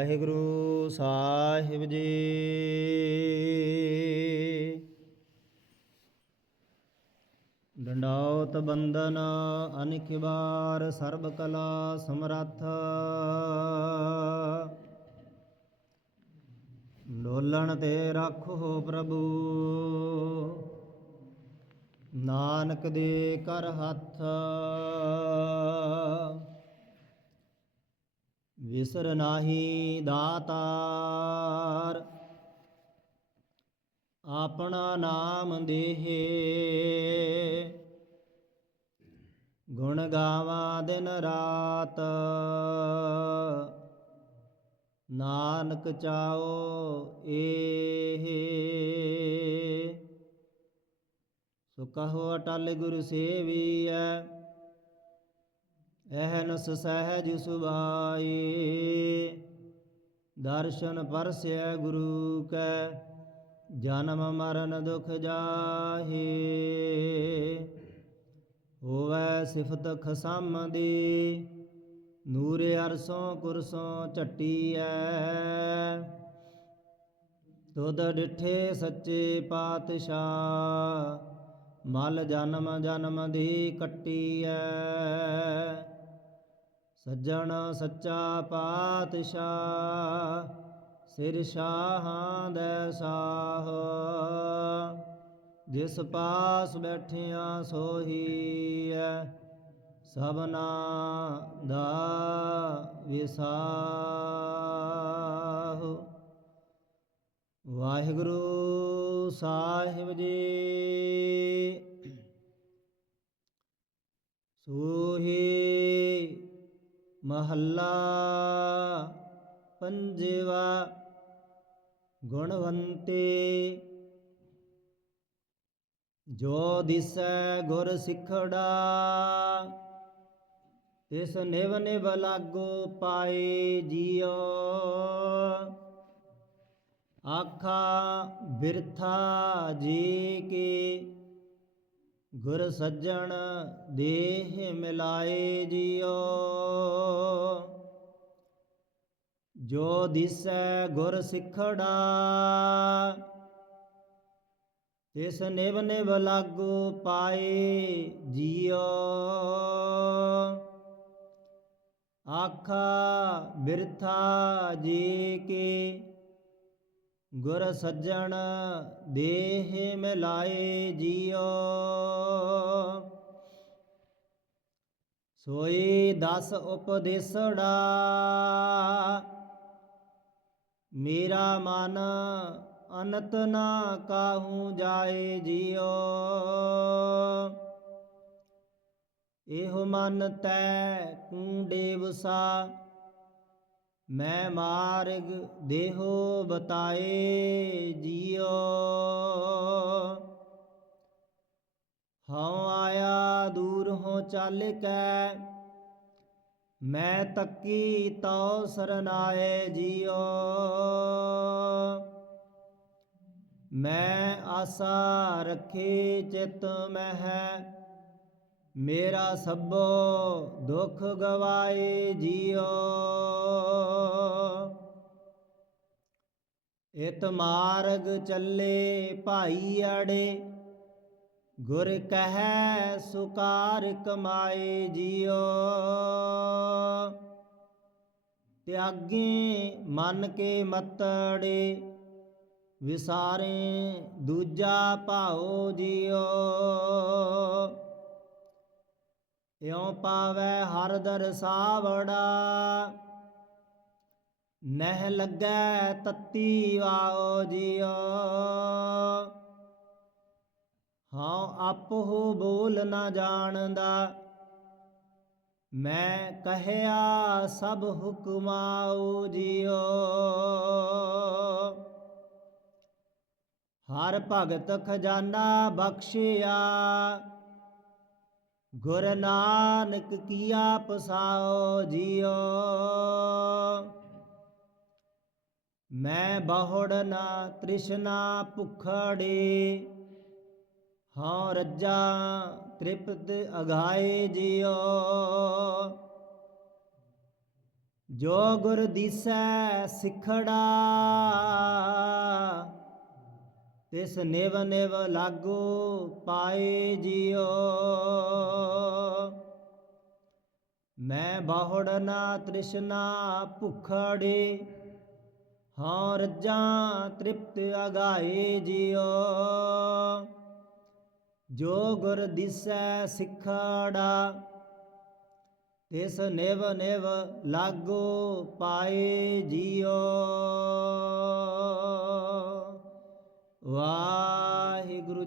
ਵਾਹਿਗੁਰੂ ਸਾਹਿਬ ਜੀ। ਡੰਡਾਉਤ ਬੰਦਨ ਅਨਿਕ ਵਾਰ ਸਰਬ ਕਲਾ ਸਮਰੱਥ। ਡੋਲਣ ਤੇ ਰੱਖੋ ਪ੍ਰਭੂ। ਨਾਨਕ ਦੇ ਕਰ ਹੱਥ। ਵਿਸਰ ਨਾਹੀ ਦਾਤਾਰ। ਆਪਣਾ ਨਾਮ ਦੇਹੇ। ਗੁਣ ਗਾਵਾਂ ਦਿਨ ਰਾਤ। ਨਾਨਕ ਚਾਓ ਏ ਸੋ ਕਹੋ ਅਟਲ ਗੁਰ ਸੇਵੀਐ। ਅਹਨਸ ਸਹਿਜ ਸੁਭਾਈ, ਦਰਸ਼ਨ ਪਰਸੈ ਗੁਰੂ ਕੈ, ਜਨਮ ਮਰਨ ਦੁਖ ਜਾਹੇ। ਹੋਵੈ ਸਿਫਤ ਖਸਮ ਦੀ, ਨੂਰ ਅਰਸੋਂ ਕੁਰਸੋਂ ਝਟੀਐ। ਤੁਧ ਡਿਠੇ ਸੱਚੇ ਪਾਤਸ਼ਾਹ, ਮਲ ਜਨਮ ਜਨਮ ਦੀ ਕੱਟੀ ਕੱਟੀਐ। ਸੱਜਣ ਸੱਚਾ ਪਾਤਸ਼ਾਹ, ਸਿਰ ਸ਼ਾਹਾਂ ਦੇ ਸਾਹ। ਜਿਸ ਪਾਸ ਬੈਠਿਆਂ ਸੋਹੀਐ ਸਭਨਾ ਦਾ ਵਿਸਾਹ। ਵਾਹਿਗੁਰੂ ਸਾਹਿਬ ਜੀ, ਸੂਹੀ ਮਹੱਲਾ ਪੰਜਵਾ ਗੁਣਵੰਤੇ। ਜੋ ਦਿਸੈ ਗੁਰ ਸਿਖੜਾ, ਤਿਸ ਨਿਵ ਨਿਵ ਲਾਗੋ ਪਾਏ ਜੀਉ। ਆਖਾ ਬਿਰਥਾ ਜੀ ਕੀ ਗੁਰ ਸੱਜਣ ਦੇਹ ਮਿਲਾਏ ਜੀਉ। ਜੋ ਦਿਸੈ ਗੁਰ ਸਿਖੜਾ, ਤਿਸ ਨਿਵ ਨਿਵ ਲਾਗੂ ਪਾਏ ਜੀਉ। ਆਖਾ ਬਿਰਥਾ ਜੀ ਕੇ ਗੁਰ ਸੱਜਣ ਦੇਹ ਮਿਲਾਏ ਜੀਉ ਸੋਈ ਦਸ ਉਪਦੇਸੜਾ, ਮੇਰਾ ਮਨ ਅਨਤ ਨਾ ਕਾਹੂ ਜਾਏ ਜੀਉ ਇਹੋ ਮਨ ਤੈ ਕੂੰਡੇ ਵਸਾ ਮੈਂ ਮਾਰਗ ਦੇਹੋ ਬਤਾਏ ਜੀਓ। ਹਉ ਆਇਆ ਦੂਰ ਹੋ ਚੱਲ ਕੈ, ਮੈਂ ਤੱਕੀ ਤਉ ਸਰਨਾਏ ਜੀਓ। ਮੈਂ ਆਸਾ ਰੱਖੀ ਚਿਤ ਮਹਿ ਮੇਰਾ ਸਭੋ ਦੁਖ ਗਵਾਏ ਜੀਓ। ਇਤ ਮਾਰਗ ਚੱਲੇ ਭਾਈ ਅੜੇ, ਗੁਰ ਕਹੈ ਸੁਕਾਰ ਕਮਾਏ ਜੀਉ ਤਿਆਗੇ ਮਨ ਕੇ ਮਤੜੇ, ਵਿਸਾਰੇ ਦੂਜਾ ਭਾਉ ਜੀਉ ਇਉ ਪਾਵੈ ਹਰ ਦਰਸਾਵੜਾ ਨਹਿ ਲੱਗੈ ਤਤੀ ਵਾਓ ਜੀਉ ਹਾਂ ਆਪਹੁ ਬੋਲ ਨਾ ਜਾਣਦਾ। ਮੈਂ ਕਹਿਆ ਸਭ ਹੁਕਮਾਉ ਜੀਉ ਹਰ ਭਗਤ ਖਜ਼ਾਨਾ ਬਖਸ਼ਿਆ। ਗੁਰ ਨਾਨਕ ਕੀਆ ਪਸਾਓ ਜੀਉ ਮੈਂ ਬਹੁੜ ਨਾ ਤ੍ਰਿਸ਼ਨਾ ਭੁਖੜੇ ਹਾਂ ਰੱਜਾ ਤ੍ਰਿਪਤ ਅਗਾਏ ਜਿਉ ਜੋ ਗੁਰ ਦੀਸੈ ਸਿਖੜਾ ਤਿਸ ਨਿਵ ਨਿਵ ਲਾਗੋ ਪਾਏ ਜਿਉ ਮੈਂ ਬਾਹੜ ਨਾ ਤ੍ਰਿਸ਼ਨਾ ਭੁਖੜੇ, ਹਾਂ ਰੱਜਾਂ ਤ੍ਰਿਪਤ ਅਗਾਏ ਜਿਉ ਜੋ ਗੁਰ ਦਿਸੈ ਸਿਖੜਾ, ਤਿਸ ਨਿਵ ਨਿਵ ਲਾਗੋ ਪਾਏ ਜਿਉ